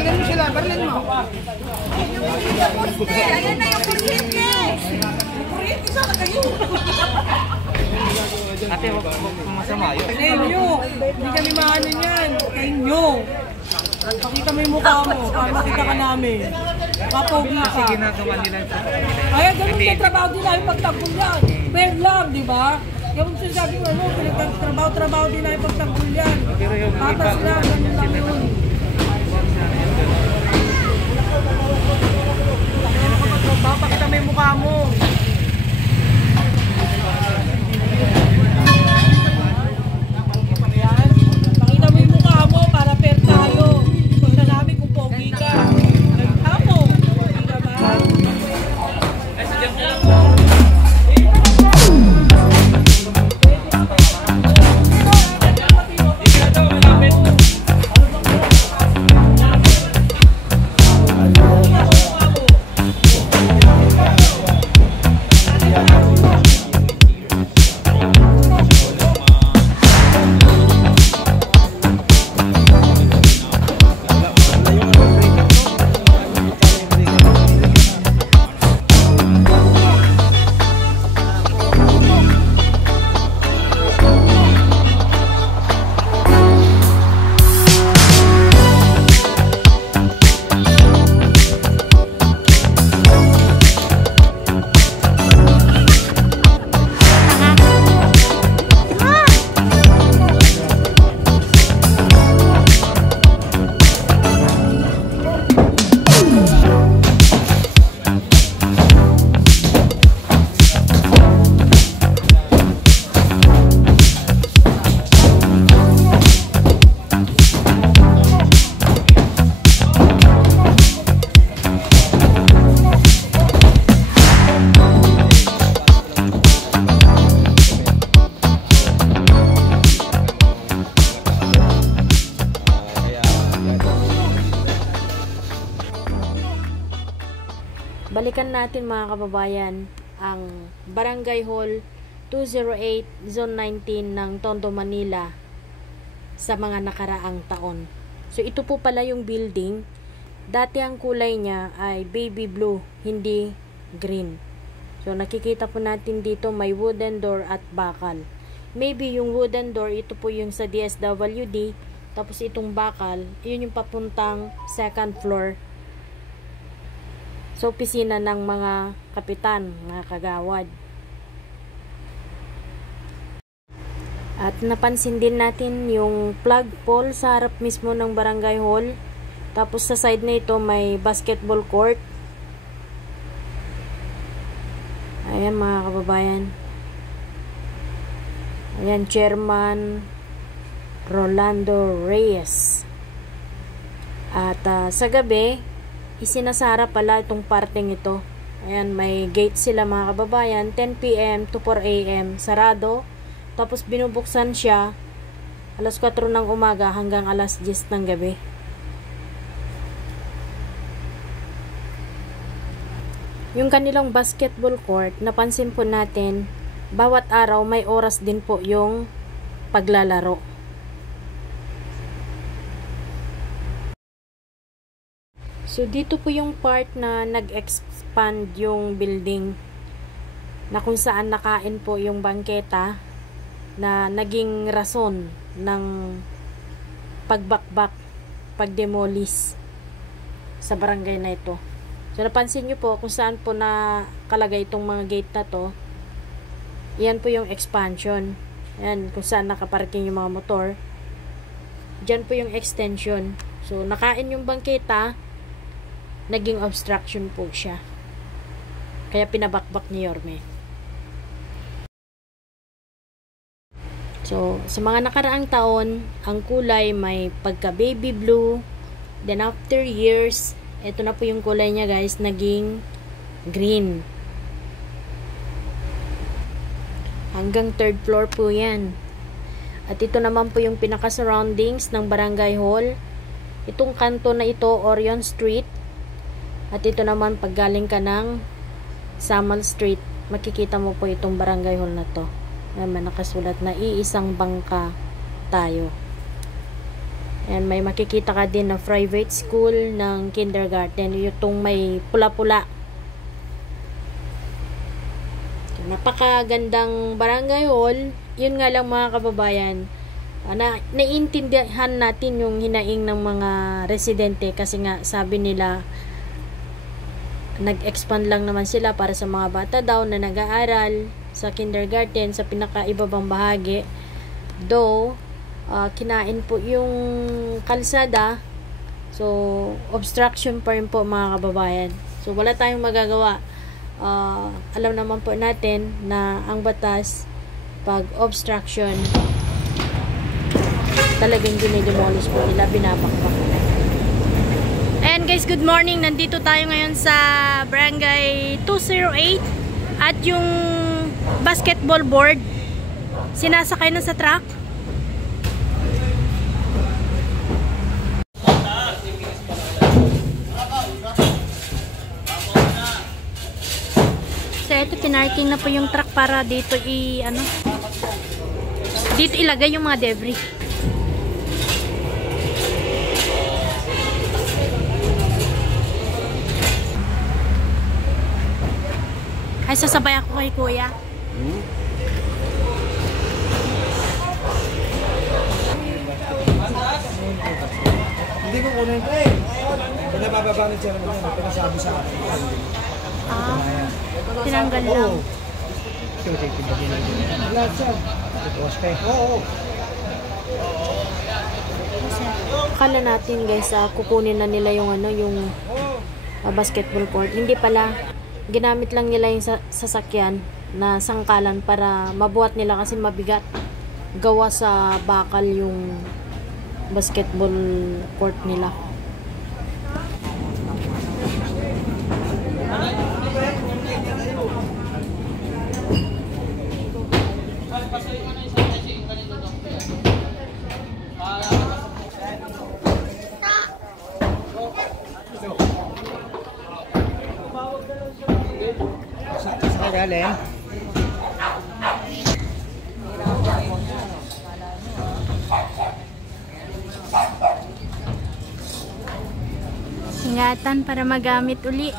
Balikan mo sila, balikan mo. Ayan na yung kuryente. Kuryente sana kayo. Ate, huwag masama yun. Kayo, hindi kami maano niyan. Kayo. Pakita mo yung mukha mo, para makita ka namin. Papogi ka. Kasi ginagawa nila sa Ay, ganun sa trabaho din namin pagtanggol yan. Fair lang, di ba? Yung sinasabi ko, ano, pinagtrabaho din namin pagtanggol yan. Patas lang, ganun lang yun. Pakita mo yung mukha mo. Pakita mo yung mukha mo para fair tayo. Punta namin kung pogi ka. Nagtapo, pogi ka ba? Balikan natin mga kababayan ang Barangay Hall 208 Zone 19 ng Tondo, Manila sa mga nakaraang taon. So ito po pala yung building. Dati ang kulay niya ay baby blue, hindi green. So nakikita po natin dito may wooden door at bakal. Maybe yung wooden door ito po yung sa DSWD, tapos itong bakal, yun yung papuntang second floor. So, opisina ng mga kapitan, mga kagawad. At napansin din natin yung plug pole sa harap mismo ng barangay hall. Tapos sa side na ito may basketball court. Ayan mga kababayan. Ayan, Chairman Rolando Reyes. At sa gabi, isinasara pala itong parteng ito. Ayan, may gate sila mga kababayan. 10 PM to 4 AM. Sarado. Tapos binubuksan siya alas 4 ng umaga hanggang alas 10 ng gabi. Yung kanilang basketball court, napansin po natin, bawat araw may oras din po yung paglalaro. So, dito po yung part na nag-expand yung building na kung saan nakain po yung bangketa na naging rason ng pagbakbak, pagdemolis sa barangay na ito. So, napansin nyo po kung saan po nakalagay itong mga gate na to. Yan po yung expansion. Yan, kung saan nakaparking yung mga motor. Diyan po yung extension. So, nakain yung bangketa, naging obstruction po siya. Kaya pinabakbak ni Yorme. So, sa mga nakaraang taon, ang kulay may pagka baby blue. Then after years, ito na po yung kulay niya guys, naging green. Hanggang third floor po yan. At ito naman po yung pinaka-surroundings ng Barangay Hall. Itong kanto na ito, Orion Street. At ito naman, pag galing ka ng Samal Street, makikita mo po itong Barangay Hall na to. May nakasulat na iisang bangka tayo. And may makikita ka din na private school ng kindergarten. Yung may pula-pula. Napakagandang barangay hall. Yun nga lang mga kababayan. Naiintindihan natin yung hinaing ng mga residente kasi nga sabi nila nag-expand lang naman sila para sa mga bata daw na nag-aaral sa kindergarten sa pinakaibabang bahagi. Though kinain po yung kalsada, so obstruction pa rin po mga kababayan. So wala tayong magagawa. Alam naman po natin na ang batas pag obstruction talagang dinidemolish po nila, binabakbak. Ayan guys, good morning. Nandito tayo ngayon sa Barangay 208 at yung basketball board sinasakay na sa truck. So ito, pinarking na po yung truck para dito dito ilagay yung mga debris. Ay, sasabay ako kay kuya. Hindi ko kunin ko eh. Pinabababanit siya naman yan. Pinasabi sa akin. Tinanggal lang. Lahat siya. Oo. Akala natin guys, kukunin na nila yung basketball court. Hindi pala. Ginamit lang nila yung sasakyan na sangkalan para mabuhat nila kasi mabigat. Gawa sa bakal yung basketball court nila. Saan galing? Ingatan para magamit uli.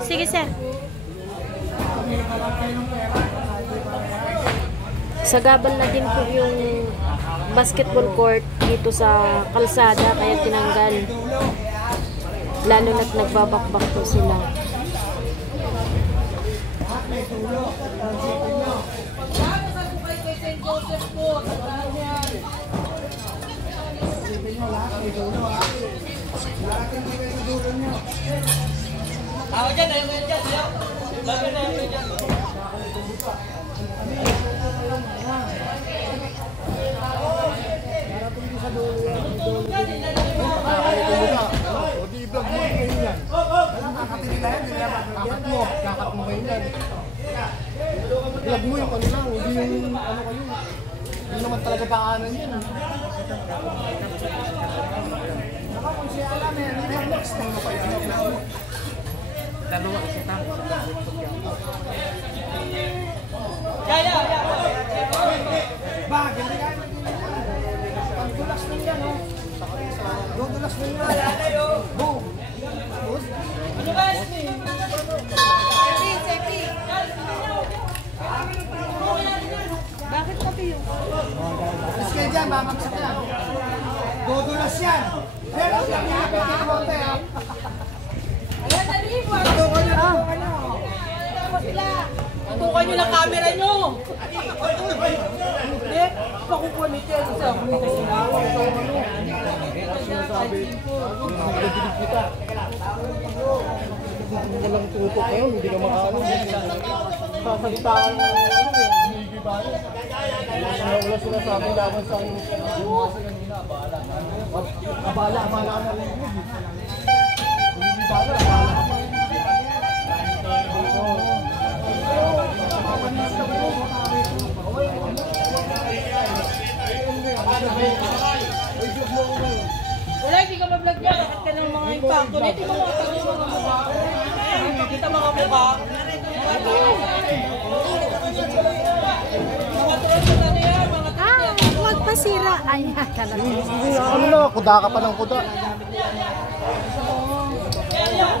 Sige sir. Sagabal na din po yung basketball court dito sa kalsada kaya tinanggal. Lalo na't nagbabakbak po sila. Kakat mo kayo yan. Vlog mo yung ano lang, hindi yung ano kayo. Hindi naman talaga paanan yan. Kung siya alam eh, hindi na next time na kayo. Dalawa kasi tayo. Bakit? Pagdulas nun yan, oh. Dudulas nun yan. Boom. Ano ba? Bakit pati yun? Alis kayo dyan, babagsak yan. Dudulas yan. Pero lang yan, pwede konti ha. Ayan, naliwa. Tutukan nyo. Tutukan nyo lang camera nyo. Hindi, pakukuha ni Ted sa ako. Walang tutok kayo, hindi ka makaano. Sasagtaan mo. Wala sinasabing dapat sa ano. Abala ka na rin. Hindi bala, abala ka pa. Wala, hindi ka ma-vlog yan. Bakit ka ng mga impacto? Dito mo mga tanong mga mga mukha. Mga troll. Mga troll na yan, mga troll. Huwag pasira. Ay, kalat. Ano na, kuda ka pa ng kuda.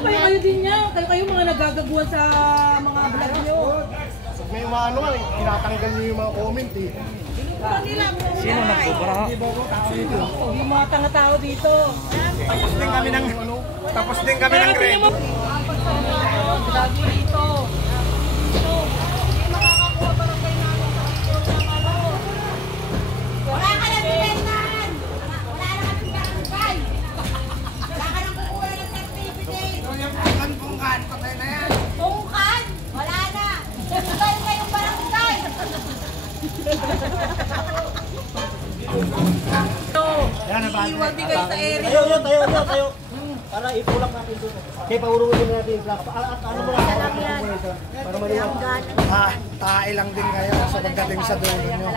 Kayo din niya. Kayo mga nagagaguhan sa mga vlog nyo. May mga ano nga, tinatanggal niyo yung mga comment eh. Sino nagbubura? Yung mga tanga-tao dito. Tapos din kami ng grade. Lagi dito. Wala ka ng bibentan! Wala na kaming barangay! Wala ka nang kukuha ng certificate! Pungkan, patay na yan. Tungkan! Wala na! Tungkan kayong barangay! Iiwan din kayo sa area. Tayo. Para ipulak natin doon. Kaya paurungin natin yung plaka. At ano ba? Para maliwag. Tae lang din kayo sa pagdating sa dulo nyo.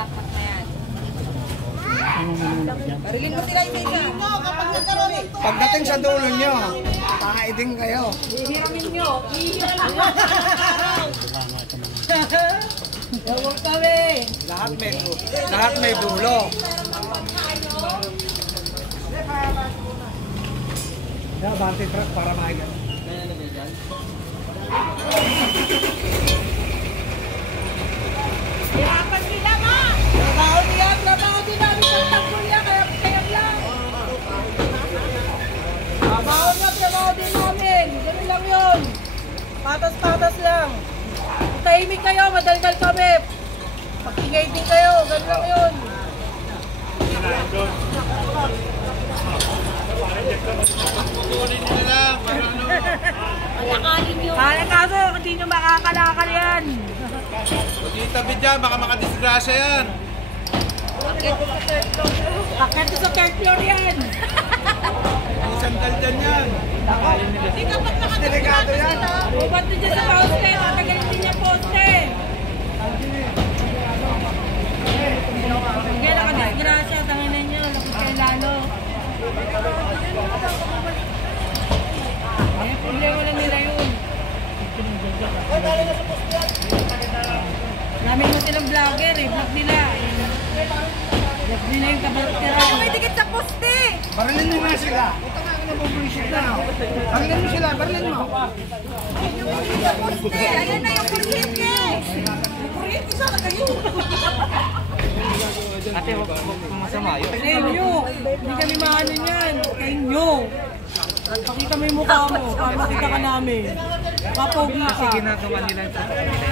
Barilin mo sila yung isa. Kapag nagkaroon ng Pagdating sa dulo nyo, tae din kayo. Hihirangin nyo. Huwag kami. Lahat may dulo. Yeah, banti truck para maigan. hirapan sila ma! Trabaho din namin sa tanggol niya, kaya lang. Trabaho din namin. Ganun lang yun. Patas-patas lang. Kung tahimik kayo, madaldal kami. Pag-ingay din kayo, ganun lang yun. Alakarin nyo! Kaya kaso, hindi nyo makakalakal yan. Itabi dyan, baka makadisgrasya yan. Bakit sa third floor yan? Sandal dyan yan. Hindi ka ba't Delikado yan. Ubat din dyan sa poste. Matagal din niya poste. Kaya nakadisgrasya, tanginan nyo. Lapit kayo lalo. Ay, problema lang nila yun. Namin mo silang vlogger eh. Vlog nila. Vlog nila yung kabartira. may dikit sa poste? Barilin nyo na sila. Bullshit na. Barilin mo sila, barilin mo. Ayan na yung kuryente! Yung kuryente sana kayo! Ate, huwag masama yun. Sa inyo. Hindi kami maano niyan. Sa inyo. Pakita mo yung mukha mo. Para makita ka namin. Kapogi ka. Ginagawa nila sa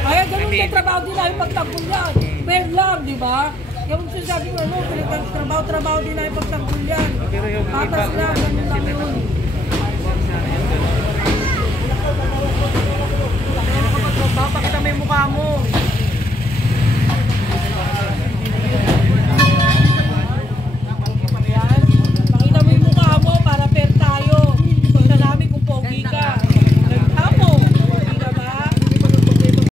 Kaya ganun sa trabaho din namin pagtanggol yan. Fair lang, di ba? Yung sinasabi ko, ano, trabaho din namin pagtanggol yan. Patas lang, ganun lang yun.